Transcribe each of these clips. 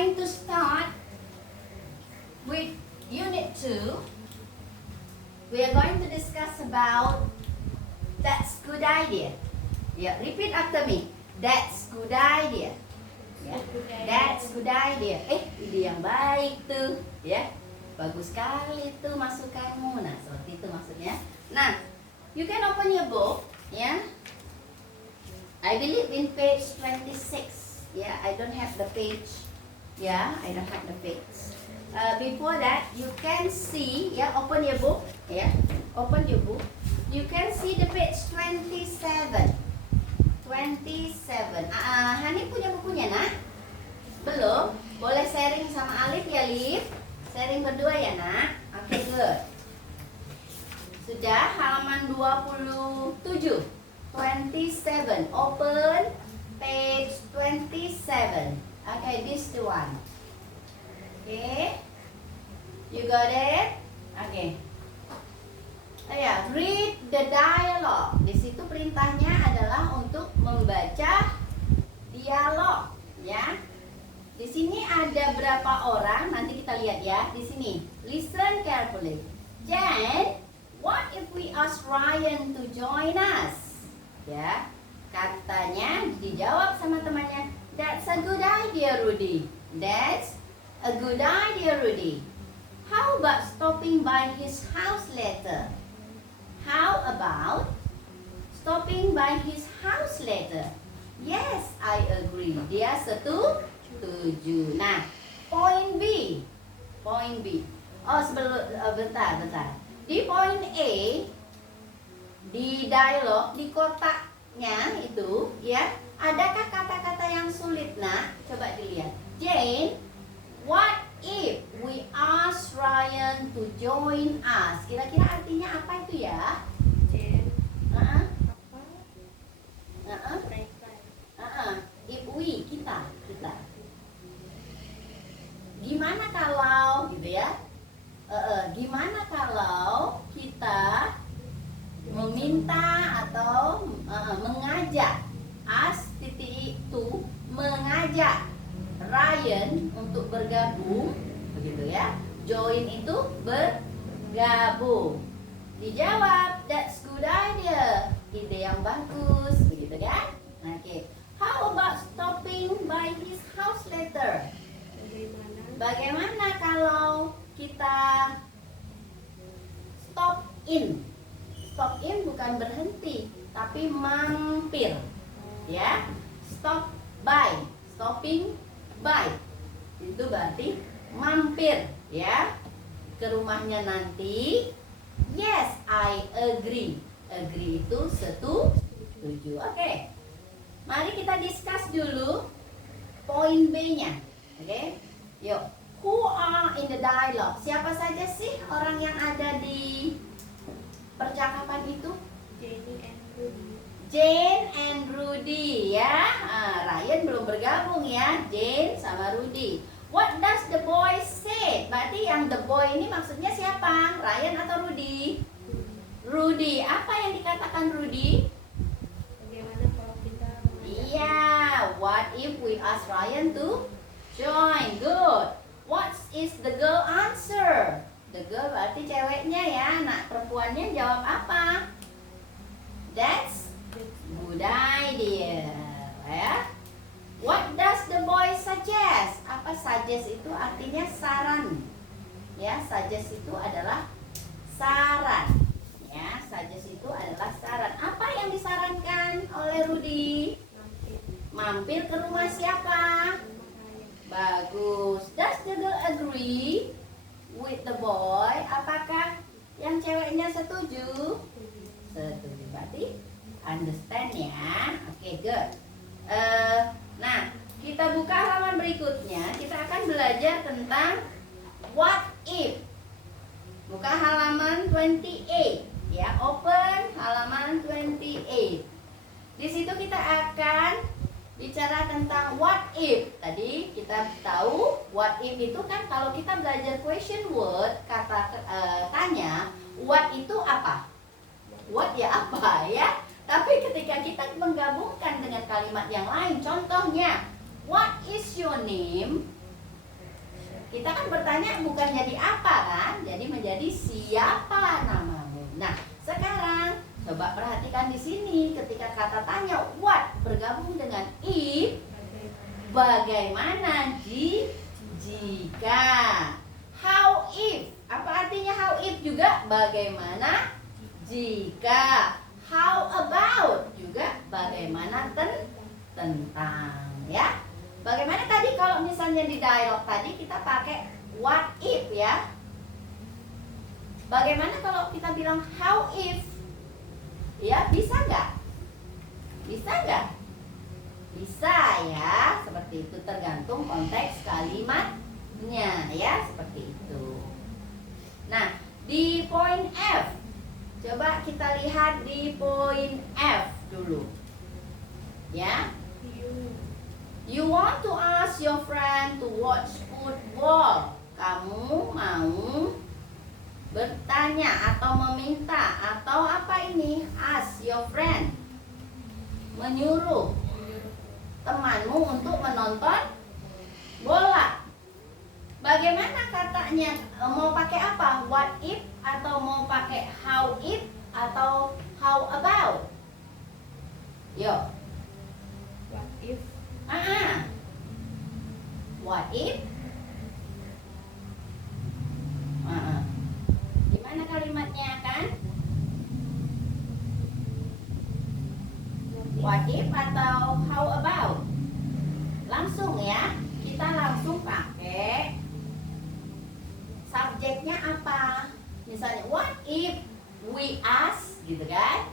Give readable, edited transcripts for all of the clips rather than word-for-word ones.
going to start with Unit 2. We are going to discuss about that's good idea. Yeah, repeat after me. That's good idea. Ya, that's good idea. Ide yang baik tuh, ya. Bagus sekali tuh masukanmu. Nah, seperti itu maksudnya. Nah, you can open your book, ya. I believe in page 26. Yeah, I don't have the page. Yeah, I don't have the page. Before that, you can see, yeah, open your book, yeah, open your book. You can see the page 27. 27. Hani punya bukunya, nak? Belum? Boleh sharing sama Alif ya, Alif? Sharing berdua ya, nak? Oke, good. Sudah halaman 27. 27. Open page 27. Okay, this the one. Okay, you got it? Okay. Read the dialogue. Di situ perintahnya adalah untuk membaca dialog, ya. Di sini ada berapa orang? Nanti kita lihat ya. Di sini, listen carefully. Jen, what if we ask Ryan to join us? Ya, katanya dijawab sama temannya. That's a good idea, Rudy. That's a good idea, Rudy. How about stopping by his house later? How about stopping by his house later? Yes, I agree. Dia setuju. Nah, point B. Point B. Oh, bentar. Di point A, di dialog, di kotaknya itu, ya, adakah kata-kata yang sulit, nak? Coba dilihat. Jane, what if we ask Ryan to join us? Kira-kira artinya apa itu ya? Jane. If we, kita. Gimana kalau, gitu ya? Gimana kalau kita meminta atau mengajak itu mengajak Ryan untuk bergabung, begitu ya? Join itu bergabung. Dijawab, that's good idea. Ide yang bagus, begitu kan? Oke. How about stopping by his house later? Bagaimana kalau kita stop in? Stop in bukan berhenti, tapi mampir. Ya, stop by, stopping by. Itu berarti mampir, ya, ke rumahnya nanti. Yes, I agree. Agree itu setuju. Oke. Mari kita discuss dulu poin B-nya. Oke. Yuk. Who are in the dialogue? Siapa saja sih orang yang ada di percakapan itu? Jane and Rudy, ya. Ryan belum bergabung ya. Jane sama Rudy. What does the boy say? Berarti yang the boy ini maksudnya siapa? Ryan atau Rudy? Rudy. Apa yang dikatakan Rudy? Bagaimana kalau kita Iya. What if we ask Ryan to join? Good. What is the girl answer? The girl berarti ceweknya ya. Nah, perempuannya jawab apa? That's good idea, ya. What does the boy suggest? Apa suggest itu artinya saran, ya. Suggest itu adalah saran, ya. Suggest itu adalah saran. Apa yang disarankan oleh Rudy? Mampir ke rumah siapa? Bagus. Does the girl agree with the boy? Apakah yang ceweknya setuju? Setuju, berarti understand ya. Oke, good. Nah, kita buka halaman berikutnya. Kita akan belajar tentang what if. Buka halaman 28, ya. Open halaman 28. Di situ kita akan bicara tentang what if. Tadi kita tahu what if itu kan kalau kita belajar question word, kata tanya, what itu apa? What ya apa ya? Tapi ketika kita menggabungkan dengan kalimat yang lain, contohnya, what is your name? Kita kan bertanya bukan jadi apa kan, jadi menjadi siapa namamu. Nah, sekarang coba perhatikan di sini ketika kata tanya what bergabung dengan if, bagaimana jika. How if, apa artinya how if juga bagaimana jika. How about juga bagaimana tentang, ya. Bagaimana tadi kalau misalnya di dialog tadi kita pakai what if, ya. Bagaimana kalau kita bilang how if? Ya, bisa nggak? Bisa nggak? Bisa, ya. Seperti itu, tergantung konteks kalimatnya, ya. Seperti itu. Nah, di poin F, coba kita lihat di poin F dulu, ya. You want to ask your friend to watch football. Kamu mau bertanya atau meminta atau apa ini? Ask your friend. Menyuruh temanmu untuk menonton bola. Bagaimana katanya? Mau pakai apa? What if atau mau pakai how if atau how about? Yo. What if? What if? Gimana kalimatnya kan? What if atau how about? Langsung, ya. Kita langsung pakai subjeknya apa? Misalnya what if we ask, gitu kan?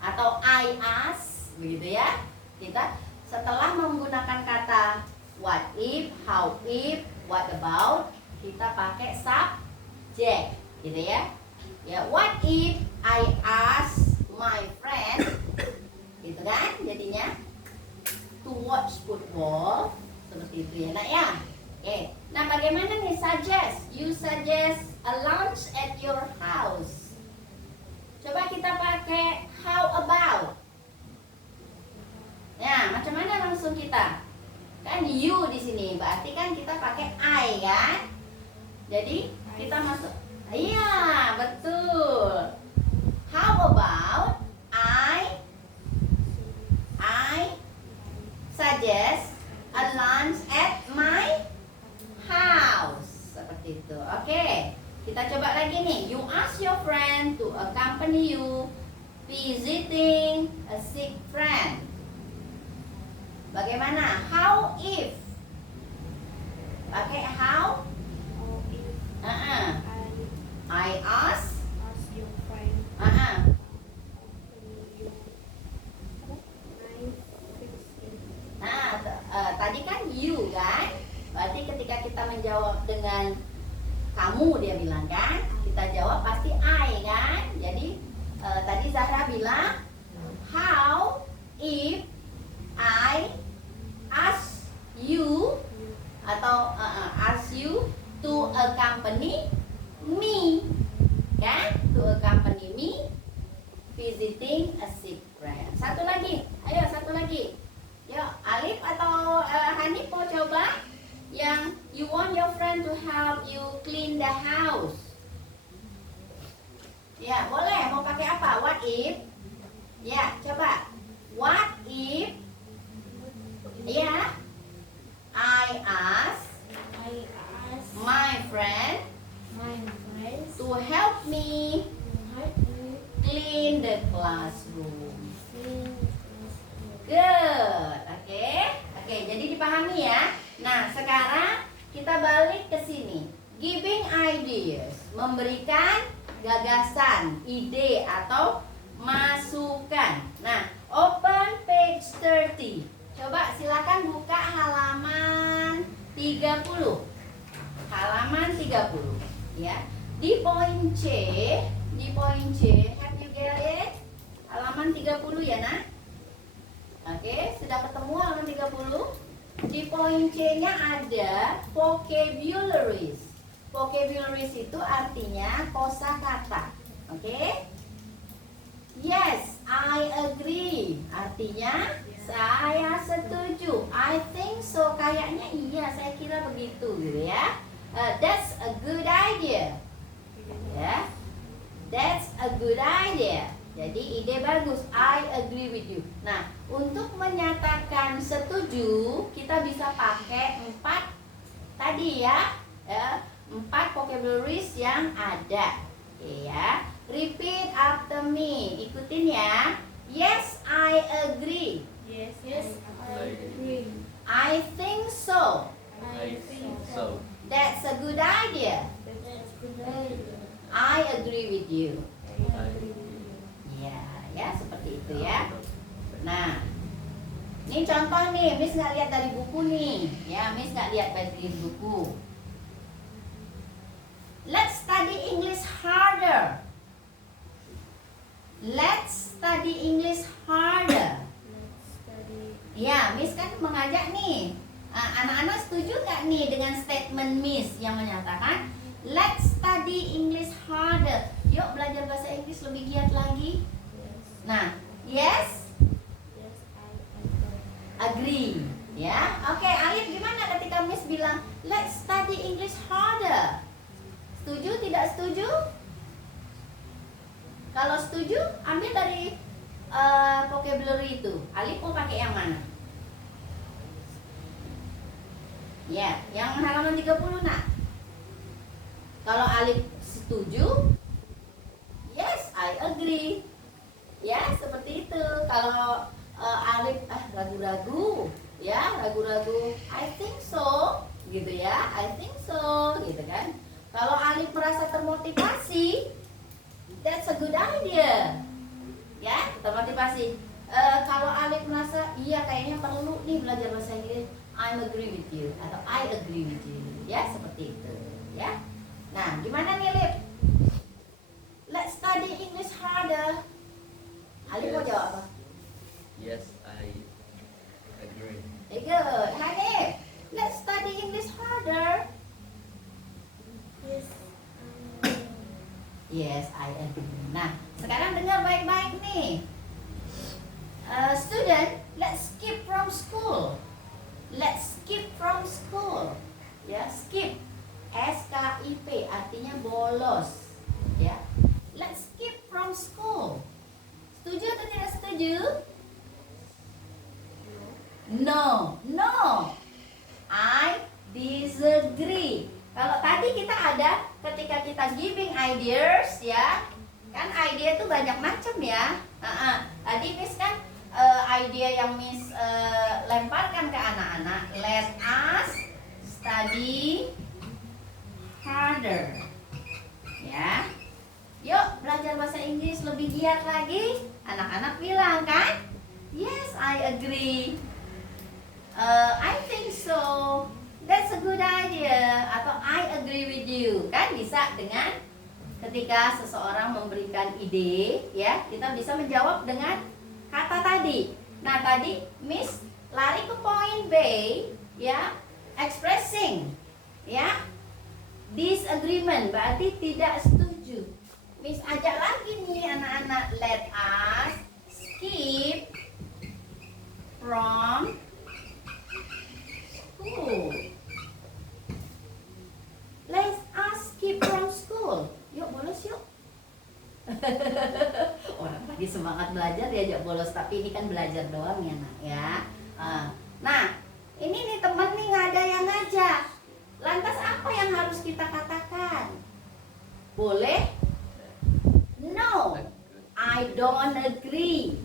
Atau I ask, begitu ya. Kita setelah menggunakan kata what if, how if, what about, kita pakai subjek, gitu ya. Ya, what if I ask my friend, gitu kan? Jadinya to watch football, seperti itu ya, nak ya. Oke. Nah, bagaimana nih suggest? You suggest a lunch at your house. Coba kita pakai how about. Nah, macam mana langsung kita? Kan you di sini, berarti kan kita pakai I kan? Jadi kita masuk. Iya, betul. How about I suggest a lunch at my house. Seperti itu. Oke. Kita coba lagi nih. You ask your friend to accompany you visiting a sick friend. Bagaimana? How if? Pakai how? How if I ask. your friend you fix it. Nah, tadi kan you kan? Berarti ketika kita menjawab dengan kamu, dia bilang kan? Kita jawab pasti I kan? Jadi tadi Zahra bilang how if I ask you atau ask you to accompany me, kan? To accompany me visiting a sick friend. Satu lagi, ayo satu lagi. Yuk, Alif atau Hanif mau coba? Yang you want your friend to help you clean the house. Ya, boleh. Mau pakai apa? What if? Ya, coba. What if? Ya. I ask my friend My friends to help me help me clean the classroom. clean Good. Oke. Oke, jadi dipahami ya. Nah, sekarang kita balik ke sini. Giving ideas, memberikan gagasan, ide atau masukan. Nah, open page 30. Coba silakan buka halaman 30. Halaman 30, ya. Di poin C, have you get it? Halaman 30 ya, Nak? Oke, sudah ketemu halaman 30? Di poin C-nya ada vocabularies. Vocabularies itu artinya kosakata. Oke? Yes, I agree. Artinya saya setuju. I think so. Kayaknya iya, saya kira begitu gitu ya. That's a good idea. Ya, that's a good idea. Jadi ide bagus. I agree with you. Nah, untuk menyatakan setuju, kita bisa pakai 4 tadi ya, 4 vocabularies yang ada. Oke ya. Repeat after me. Ikutin ya. Yes, I agree. Yes, I agree. I think so. I think so. That's a good idea. That's good idea. I agree with you. I agree. Ya, seperti itu ya. Nah, ini contoh nih, Miss nggak lihat dari buku nih. Ya, Miss nggak lihat dari buku. Let's study English harder. Let's study English harder. Let's study. Ya, Miss kan mengajak nih. Anak-anak setuju nggak nih dengan statement Miss yang menyatakan let's study English harder. Yuk belajar bahasa Inggris lebih giat lagi. Yes. Nah, yes, Yes, I agree. agree. Ya, oke. Alif gimana ketika Miss bilang let's study English harder? Setuju? Tidak setuju? Kalau setuju, ambil dari vocabulary itu. Alif mau pakai yang mana? Ya, yang halaman 30 nak. Kalau Alif setuju, yes, I agree. Ya, seperti itu. Kalau Alif ragu-ragu, ya, ragu-ragu, I think so, gitu ya, I think so, gitu kan. Kalau Alif merasa termotivasi, that's a good idea. Ya, termotivasi. Kalau Alif merasa, iya kayaknya perlu nih belajar bahasa Inggris, I agree with you atau I agree with you. Ya, seperti itu, ya. Nah, gimana nih Alif? Let's study English harder. Alif mau jawab apa? Yes, I agree. Good. Hanif, let's study English harder. Yes, Yes, I agree. Nah, sekarang dengar baik-baik nih. Student, let's skip from school. Let's skip from school. Ya, skip. S-K-I-P artinya bolos. Ya. Let's skip from school. Setuju atau tidak setuju? No, no. I disagree. Kalau tadi kita ada ketika kita giving ideas ya, kan idea itu banyak macam ya. Tadi Miss kan idea yang Miss lemparkan ke anak-anak, let us study harder. Ya. Yuk belajar bahasa Inggris lebih giat lagi. Anak-anak bilang kan? Yes, I agree. I think so. That's a good idea. Atau I agree with you. Kan bisa dengan ketika seseorang memberikan ide, ya, kita bisa menjawab dengan kata tadi. Nah, tadi Miss lari ke poin B, ya, expressing, ya, disagreement berarti tidak setuju. Miss ajak lagi nih anak-anak, let us skip from school. Let us skip from school. Yuk bolos yuk. Orang lagi semangat belajar diajak bolos, tapi ini kan belajar doang ya nak ya. Nah, ini nih temen nih nggak ada yang ngajak. Lantas apa yang harus kita katakan? Boleh? No, I don't agree.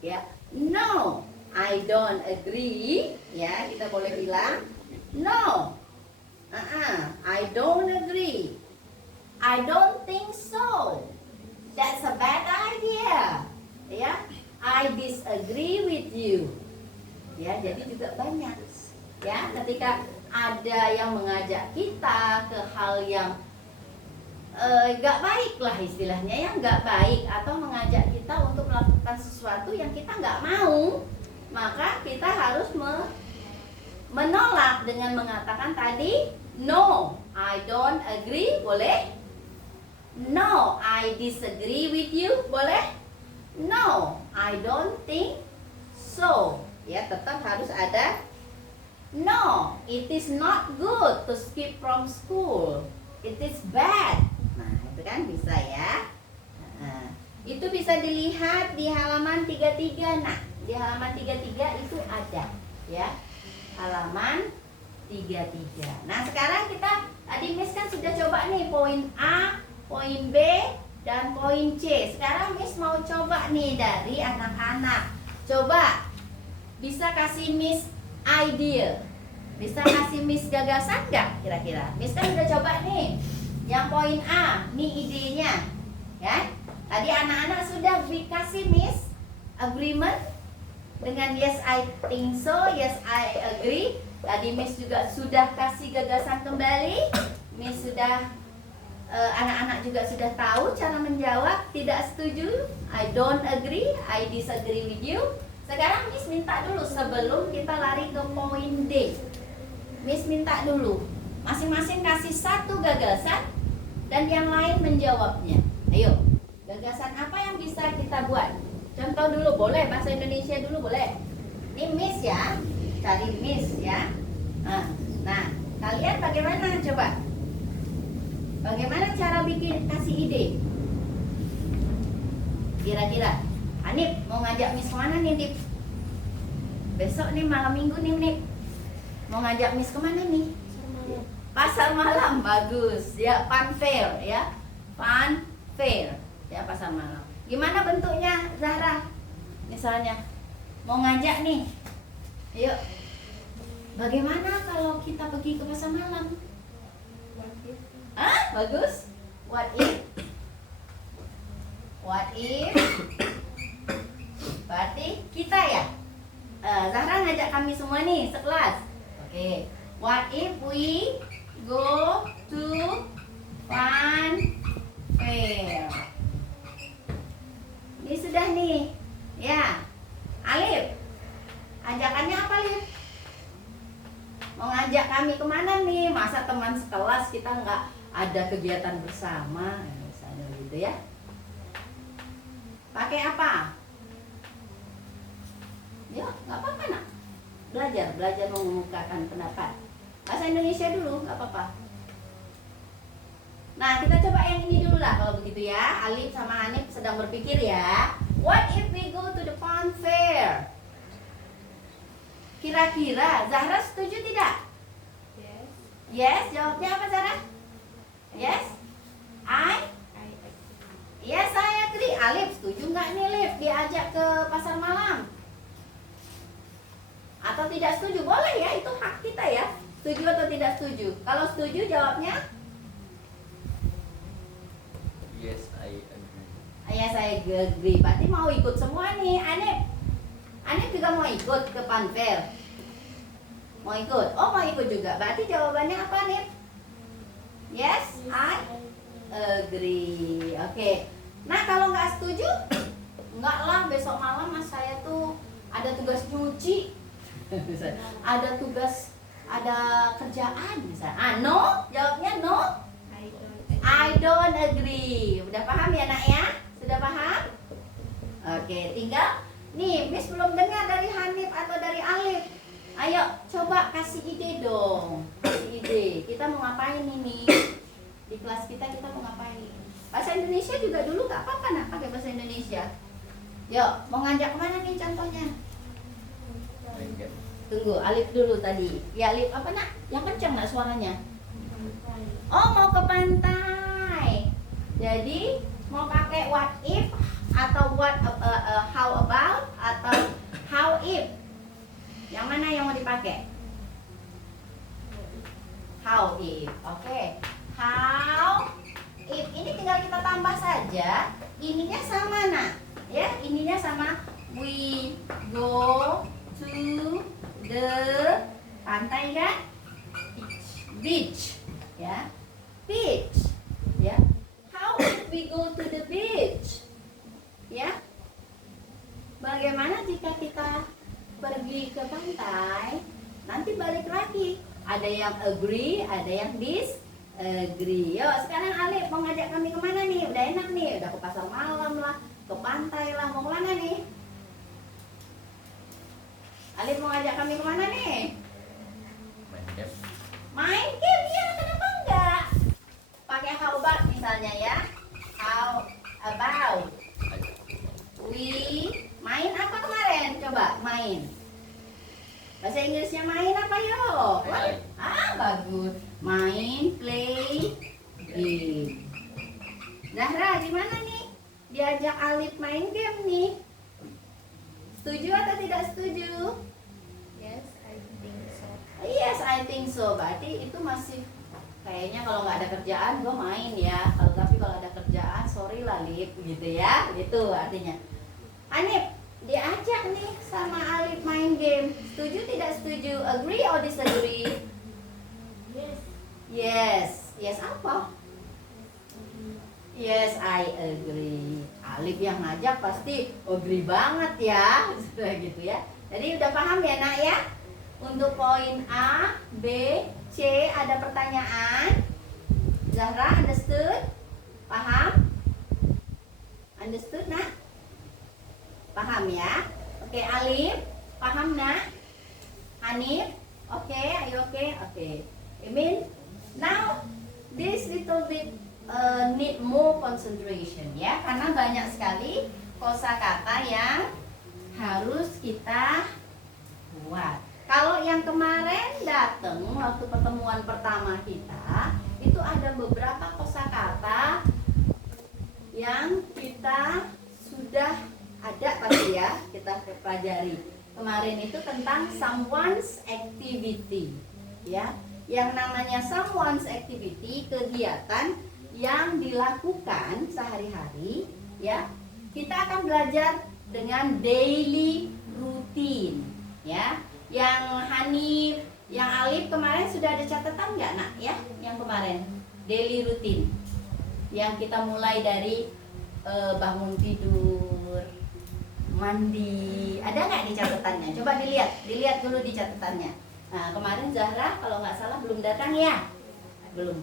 Ya, no, I don't agree. Ya, kita boleh bilang no. I don't agree. I don't think so. That's a bad idea. Ya, I disagree with you. Ya, jadi juga banyak. Ya, ketika ada yang mengajak kita ke hal yang gak baik lah istilahnya, yang gak baik, atau mengajak kita untuk melakukan sesuatu yang kita gak mau, maka kita harus menolak dengan mengatakan tadi no, I don't agree, boleh? No, I disagree with you, boleh? No, I don't think so. Ya, tetap harus ada No, it is not good to skip from school. It is bad. Nah, itu kan bisa ya. Nah, itu bisa dilihat di halaman 33. Nah, di halaman 33 itu ada ya. Halaman 33. Nah, sekarang kita tadi Miss kan sudah coba nih poin A, poin B, dan poin C. Sekarang Miss mau coba nih dari anak-anak. Coba bisa kasih Miss idea, bisa kasih Miss gagasan nggak kira-kira? Miss kan udah coba nih yang poin A, nih idenya ya. Tadi anak-anak sudah dikasih Miss agreement dengan yes I think so, yes I agree. Tadi Miss juga sudah kasih gagasan kembali. Miss sudah anak-anak juga sudah tahu cara menjawab. Tidak setuju, I don't agree, I disagree with you. Sekarang Miss minta dulu sebelum kita lari ke poin D. Miss minta dulu masing-masing kasih satu gagasan dan yang lain menjawabnya. Ayo, gagasan apa yang bisa kita buat? Contoh dulu boleh, bahasa Indonesia dulu boleh. Ini Miss ya, cari Miss ya. Nah, kalian bagaimana coba? Bagaimana cara bikin kasih ide? Kira-kira Hanif mau ngajak Miss kemana nih, Dip? Besok nih malam minggu nih, Nip. Mau ngajak Miss kemana nih? Pasar malam, bagus. Ya, fun fair ya. Fun fair. Ya, pasar malam. Gimana bentuknya, Zahra? Misalnya mau ngajak nih. Ayo. Bagaimana kalau kita pergi ke pasar malam? Bagus. What if? What if? Berarti kita ya. Zahra ngajak kami semua nih sekelas. Oke. What if we go to fun fair? Ini sudah nih. Ya. Alif. Ajakannya apa, Alif? Mau ngajak kami kemana nih? Masa teman sekelas kita nggak ada kegiatan bersama, misalnya gitu ya. Pakai apa? Ya, nggak apa-apa nak. Belajar mengemukakan pendapat. Bahasa Indonesia dulu, nggak apa-apa. Nah, kita coba yang ini dulu lah kalau begitu ya. Alif sama Hanif sedang berpikir ya. What if we go to the fun fair? Kira-kira Zahra setuju tidak? Yes. Yes, jawabnya apa Zahra? Yes? Yes, saya agree. Alif setuju nggak nih, Alif diajak ke pasar malam? Atau tidak setuju? Boleh ya, itu hak kita ya. Setuju atau tidak setuju? Kalau setuju jawabnya? Yes, I agree. Ya, saya agree. Berarti mau ikut semua nih. Anip juga mau ikut ke fun fair? Mau ikut? Oh, mau ikut juga. Berarti jawabannya apa, Anip? Yes, I agree. Oke. Nah, kalau nggak setuju, nggak lah, besok malam mas saya tuh ada tugas nyuci. Ada tugas, ada kerjaan misalnya. No, jawabnya no. I don't agree. Udah paham ya nak ya? Sudah paham? Oke, tinggal nih Miss belum dengar dari Hanif atau dari Alif. Ayo coba kasih ide dong. Kasih ide. Kita mau ngapain ini? Di kelas kita mau ngapain? Bahasa Indonesia juga dulu nggak apa-apa nak pakai bahasa Indonesia. Yuk, mau ngajak kemana nih contohnya? Enggak. Tunggu, Alif dulu tadi. Ya Alif apa nak? Yang kencang nak suaranya? Oh, mau ke pantai. Jadi mau pakai what if atau how about atau how if? Yang mana yang mau dipakai? How if. Oke. How if. Ini tinggal kita tambah saja. Ininya sama nak. Ya, ininya sama. We go to the pantai kan? Beach. Ya. Beach. Ya. How if we go to the beach? Ya. Bagaimana jika kita pergi ke pantai, nanti balik lagi. Ada yang agree, ada yang disagree. Yuk, sekarang Alif mau ngajak kami kemana nih? Udah enak nih, udah ke pasar malam lah, ke pantai lah. Mau kemana nih? Alif mau ngajak kami kemana nih? Main game ya, kenapa enggak? Pakai how about misalnya ya. How about we main apa kemarin? Coba main. Bahasa Inggrisnya main apa yo? Main. Bagus. Main, play, game. Zahra gimana nih? Diajak Alif main game nih. Setuju atau tidak setuju? Yes, I think so. Yes, I think so. Berarti itu masih kayaknya kalau nggak ada kerjaan gue main ya. Kalau ada kerjaan, sorry lah Lip, gitu ya. Itu artinya. Hanif, diajak nih sama Alif main game. Setuju tidak setuju? Agree or disagree? Yes. Yes. Yes apa? Yes, I agree. Alif yang ngajak pasti agree banget ya. Sudah gitu ya. Jadi udah paham ya nak ya? Untuk poin A, B, C ada pertanyaan. Zahra understood? Paham? Understood nak? Paham ya? Oke, Alif, paham nak? Hanif, oke, ayo oke, oke. Imin, now this little bit need more concentration ya, karena banyak sekali kosakata yang harus kita buat. Kalau yang kemarin datang waktu pertemuan pertama kita, itu ada beberapa kosakata yang kita sudah ada pasti ya, kita pelajari. Kemarin itu tentang someone's activity ya. Yang namanya someone's activity, kegiatan yang dilakukan sehari-hari ya. Kita akan belajar dengan daily routine ya. Yang Hanif, yang Alif kemarin sudah ada catatan nggak nak ya? Yang kemarin daily routine yang kita mulai dari bangun tidur, mandi, ada nggak di catatannya? Coba dilihat dulu di catatannya. Nah, kemarin Zahra kalau nggak salah belum datang ya? Belum.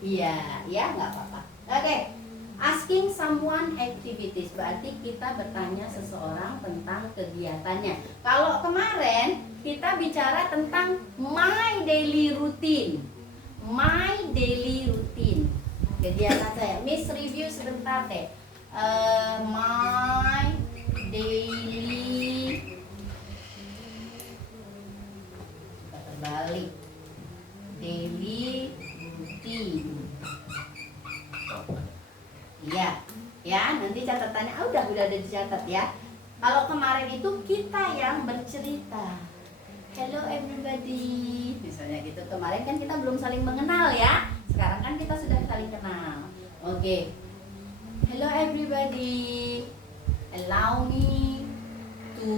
Iya, ya nggak apa-apa. Oke, asking someone activities berarti kita bertanya seseorang tentang kegiatannya. Kalau kemarin kita bicara tentang my daily routine, kegiatan saya. Miss review sebentar deh. My daily terbalik daily routine. Iya, ya nanti catatannya udah ada dicatat ya. Kalau kemarin itu kita yang bercerita. Hello everybody, misalnya gitu. Kemarin kan kita belum saling mengenal ya. Sekarang kan kita sudah saling kenal. Oke. Hello everybody. Allow me to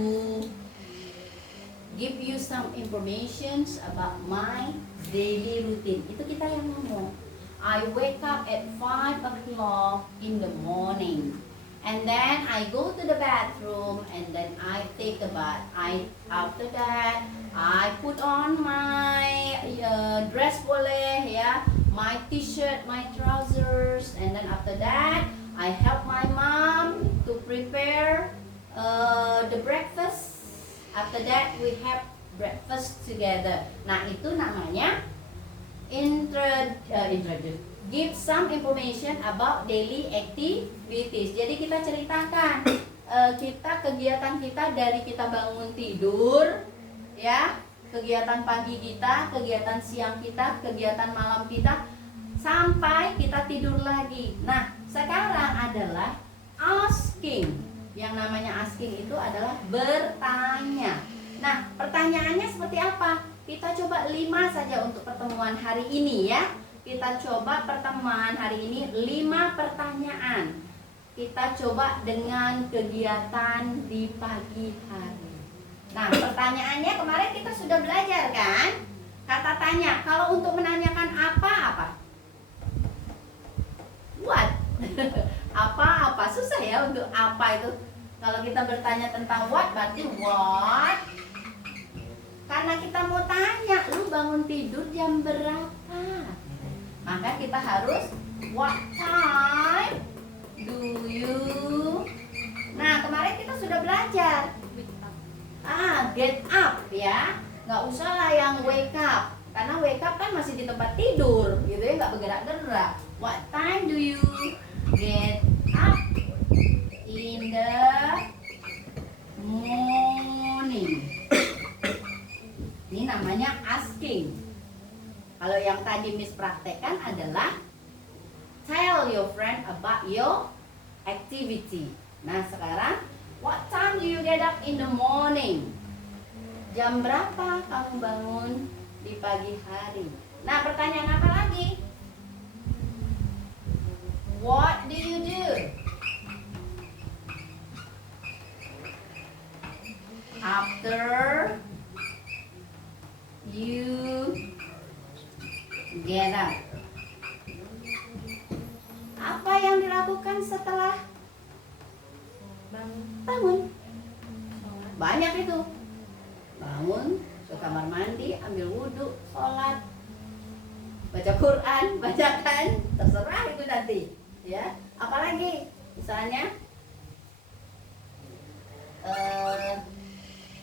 give you some informations about my daily routine. Itu kita yang ngomong. I wake up at 5 o'clock in the morning. And then I go to the bathroom and then I take a bath. After that I put on my dress boleh ya, my t-shirt, my trousers, and then after that I help my mom to prepare the breakfast. After that we have breakfast together. Nah itu namanya introduce. Give some information about daily activities. Jadi kita ceritakan kegiatan kita dari kita bangun tidur, ya, kegiatan pagi kita, kegiatan siang kita, kegiatan malam kita, sampai kita tidur lagi. Nah, sekarang adalah asking. Yang namanya asking itu adalah bertanya. Nah, pertanyaannya seperti apa? Kita coba 5 saja untuk pertemuan hari ini ya. Kita coba pertemuan hari ini 5 pertanyaan. Kita coba dengan kegiatan di pagi hari. Nah, pertanyaannya kemarin kita sudah belajar kan? Kata tanya, kalau untuk menanyakan apa? What? Apa? Susah ya untuk apa itu. Kalau kita bertanya tentang what, berarti what? Karena kita mau tanya, lu bangun tidur jam berapa? Maka kita harus what time do you? Nah kemarin kita sudah belajar get up ya, nggak usah lah yang wake up. Karena wake up kan masih di tempat tidur, gitu ya, nggak bergerak-gerak. What time do you get up in the morning? Ini namanya asking. Kalau yang tadi Miss praktekkan adalah tell your friend about your activity. Nah sekarang, what time do you get up in the morning? Jam berapa kamu bangun di pagi hari? Nah pertanyaan apa lagi? What do you do after you get up? Apa yang dilakukan setelah bangun? Banyak itu. Bangun, ke kamar mandi, ambil wudhu, sholat, baca Quran, bacakan, terserah itu nanti. Ya, apalagi misalnya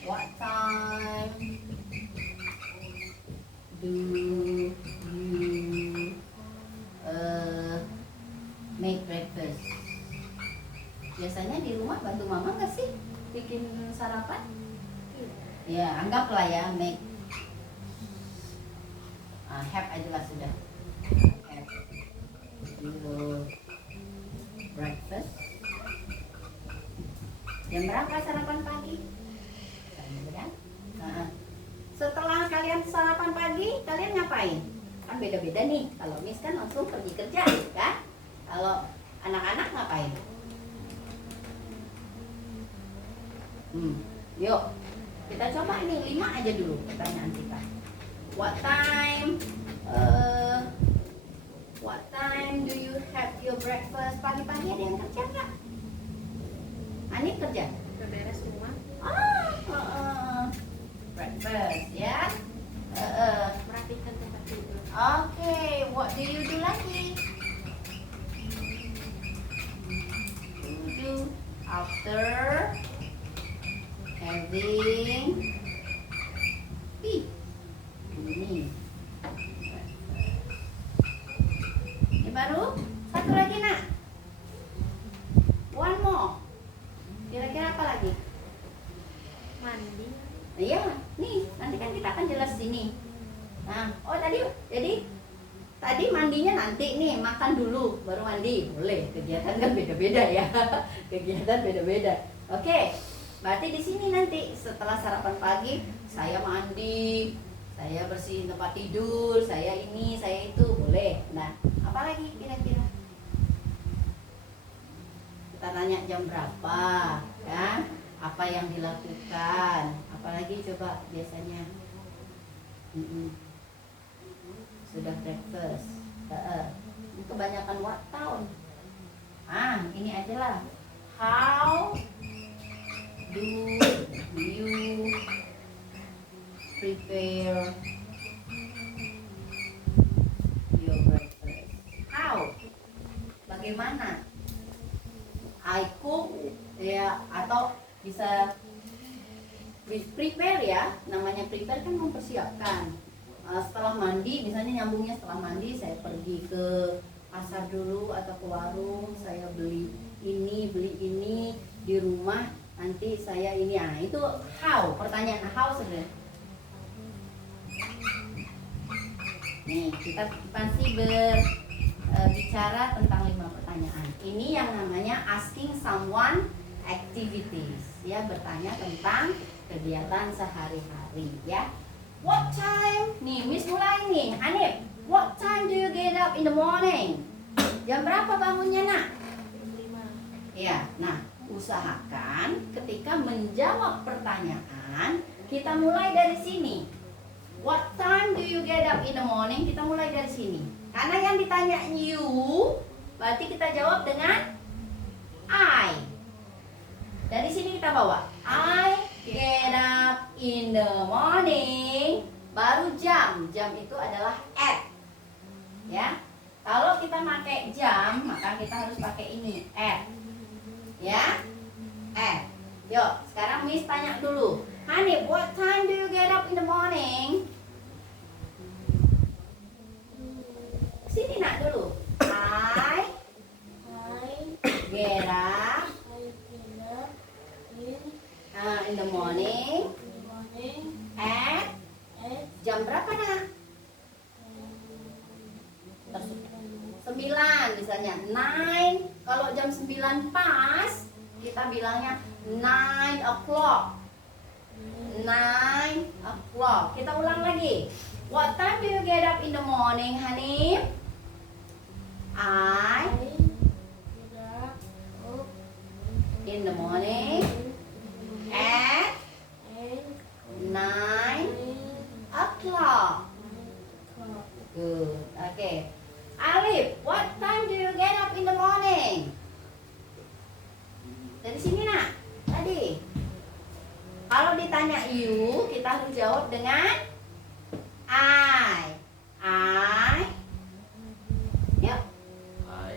what time do you make breakfast? Biasanya di rumah bantu mama nggak sih bikin sarapan? Ya, anggaplah ya make have aja lah sudah. Have your breakfast. Jam berapa sarapan pagi? Setelah kalian sarapan pagi, kalian ngapain? Kan beda-beda nih. Kalau Miss kan langsung pergi kerja, kan? Kalau anak-anak ngapain? Yuk, kita coba ini 5 aja dulu pertanyaan kita. What time do you have your breakfast? Pagi-pagi ada yang kerja nggak? Ani kerja? Beberes rumah, Breakfast, ya. merapikan tempat tidur. Oke, what do you do lagi? You do after having tea. Ini baru satu lagi nak. One more. Kira-kira apa lagi? Mandi, Iya, nih nanti kan kita akan jelas sini. Nah, jadi tadi mandinya nanti nih, makan dulu baru mandi. Boleh, kegiatan kan beda-beda ya. Kegiatan beda-beda. Oke, berarti di sini nanti setelah sarapan pagi saya mandi, saya bersihin tempat tidur, saya ini, saya itu, boleh. Nah, apalagi kira-kira? Kita tanya jam berapa, kan? Apa yang dilakukan? Apalagi coba biasanya? Sudah breakfast. Kebanyakan what tahun? Ini aja lah. How do you prepare your breakfast? How? Bagaimana? I cook ya, atau bisa prepare ya, namanya prepare kan mempersiapkan. Setelah mandi, misalnya nyambungnya setelah mandi saya pergi ke pasar dulu atau ke warung, saya beli ini di rumah, nanti saya ini, itu how, pertanyaan how sebenarnya. Nih kita masih berbicara tentang 5 pertanyaan. Ini yang namanya asking someone activities, ya, bertanya tentang kegiatan sehari-hari, ya. What time? Nih, Miss mulai nih. Hanif, what time do you get up in the morning? Jam berapa bangunnya, nak? 5. Ya, nah, usahakan ketika menjawab pertanyaan, kita mulai dari sini. What time do you get up in the morning? Kita mulai dari sini. Karena yang ditanya you, berarti kita jawab dengan I. Dari sini kita bawa I get up in the morning. Baru jam. Jam itu adalah at. Ya. Kalau kita pakai jam, maka kita harus pakai ini, at. Ya. At. Yuk, sekarang Miss tanya dulu. Hanif, what time do you get up in the morning? In the morning. At jam berapa nak? 9 misalnya. 9. Kalau jam 9 pas, kita bilangnya 9 o'clock. 9 o'clock. Kita ulang lagi. What time do you get up in the morning, honey? In the morning at 9 o'clock. Good. Okay. Alif, what time do you get up in the morning? Dari sini nak. Tadi. Kalau ditanya you, kita harus jawab dengan I. Yuk. I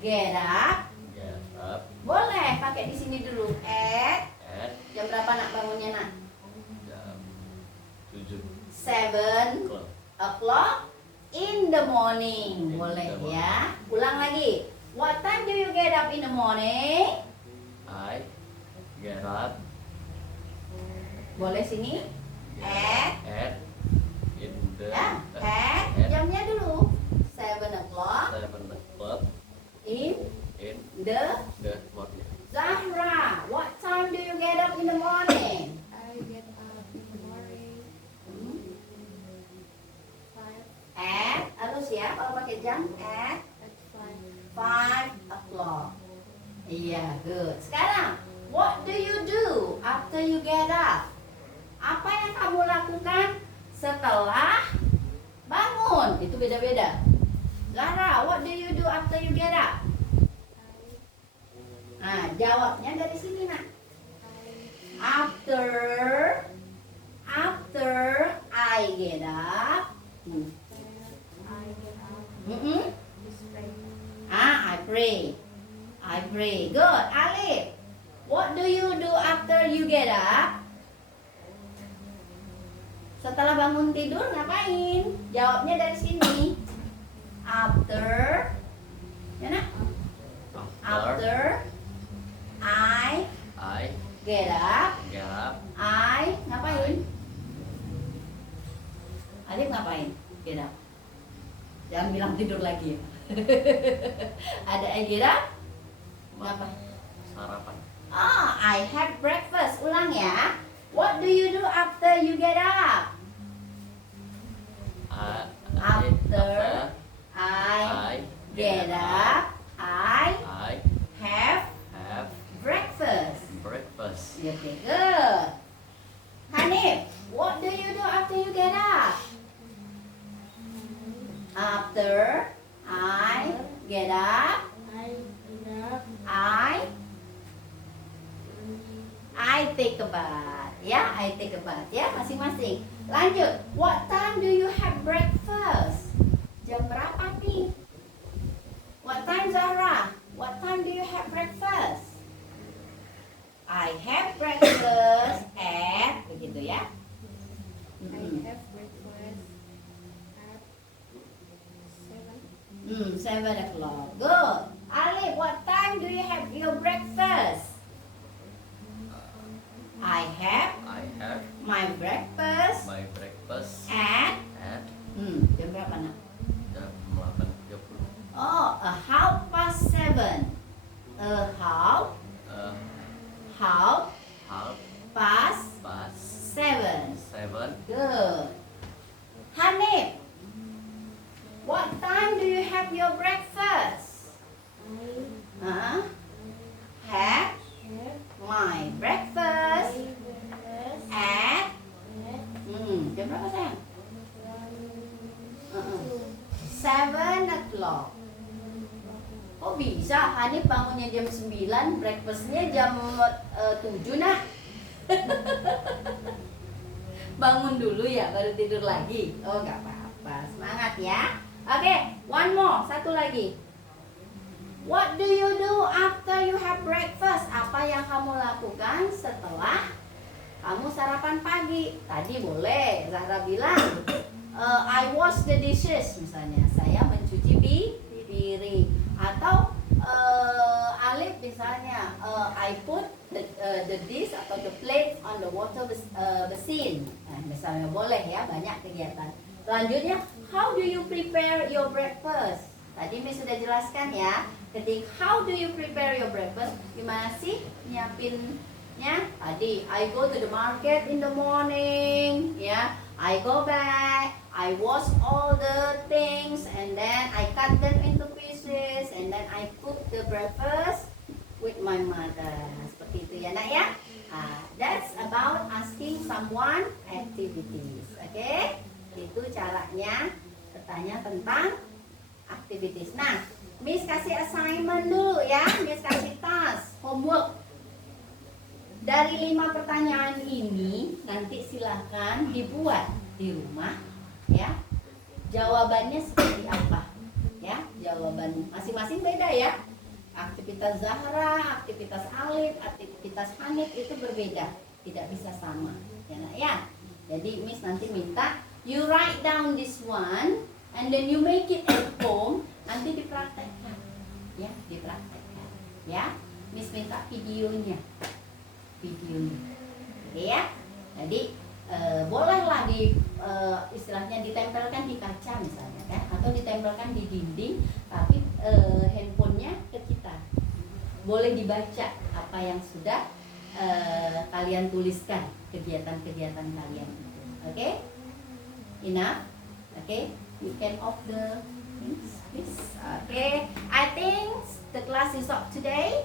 Get up. get up Boleh pakai di sini dulu. At at jam berapa nak bangunnya nak? jam 7 7 o'clock. o'clock in the morning. In Boleh the morning. ya. Ulang lagi. What time do you get up in the morning? I get up Boleh sini. At in the ya. At at jamnya dulu. 7 o'clock 7 o'clock in in the the morning. Zahra. What time do you get up in the morning? I get up in the morning. 5 Harus ya kalau pakai jam at at 5. 5 o'clock. Iya, good. Sekarang, what do you do after you get up? Apa yang kamu lakukan setelah bangun? Itu beda-beda. Lara, what do you do after you get up? Nah, jawabnya dari sini nak. After I get up. I get up. Is pray. I pray. I pray. Good. Alif, what do you do after you get up? Setelah bangun tidur ngapain? Jawabnya dari sini. After. Ya nak? After I I get up. get up I ngapain? Alif ngapain? Get up. Jangan bilang tidur lagi ya. Ada I get up? Ngapain? sarapan. I have breakfast. Ulang ya. What do you do after you get up? After I get up, I have have breakfast. breakfast. Okay, good. Hanif, what do you do after you get up? After I get up, I get up. I take a bath. Ya, I take a bath. Ya, masing-masing. Lanjut. What time do you have breakfast? Jam berapa nih? What time, Zahra? What time do you have breakfast? I have breakfast at begitu ya. I have breakfast at 7. 7 o'clock. Good. Alif, what time do you have your breakfast? I have have my breakfast my breakfast at at jam berapa nak? jam 8.30. Oh, 7:30. Half Half past past 7. 7. Good. Hanif, what time do you have your breakfast? Have Have my breakfast breakfast at at jam berapa sayang? 2. 7 o'clock. Kok bisa? Hanif bangunnya jam 9, breakfastnya jam 7 nak. Bangun dulu ya, baru tidur lagi. Oh gak apa-apa, semangat ya. Oke, one more, satu lagi. What do you do after you have breakfast? Apa yang kamu lakukan setelah kamu sarapan pagi? Tadi boleh, Zahra bilang I wash the dishes misalnya. Saya mencuci piring. Atau Alif misalnya I put the the dish atau the plate on the water basin. Nah, misalnya boleh ya, banyak kegiatan. Selanjutnya, how do you prepare your breakfast? Tadi Miss sudah jelaskan ya. Ketika how do you prepare your breakfast? Gimana sih nyiapinnya? Tadi I go to the market in the morning, ya. I go back, I wash all the things, and then I cut them into pieces, and then I cook the breakfast with my mother. Seperti itu ya nak ya. That's about asking someone activities. Okay? Itu caranya bertanya tentang activities. Nah, Miss kasih assignment dulu ya. Miss kasih task, homework. Dari 5 pertanyaan ini nanti silahkan dibuat di rumah ya. Jawabannya seperti apa? Ya, jawaban masing-masing beda ya. Aktivitas Zahra, aktivitas Alif, aktivitas Hanif itu berbeda, tidak bisa sama ya nak ya. Jadi Miss nanti minta you write down this one and then you make it at home, nanti dipraktekkan ya, dipraktekkan ya. Miss minta videonya, oke ya. Jadi bolehlah istilahnya ditempelkan di kaca misalnya kan, atau ditempelkan di dinding, tapi handphonenya ke kita. Boleh dibaca apa yang sudah kalian tuliskan, kegiatan-kegiatan kalian itu. Oke? Enough? Oke? You can off the things, please. Okay? I think the class is up today.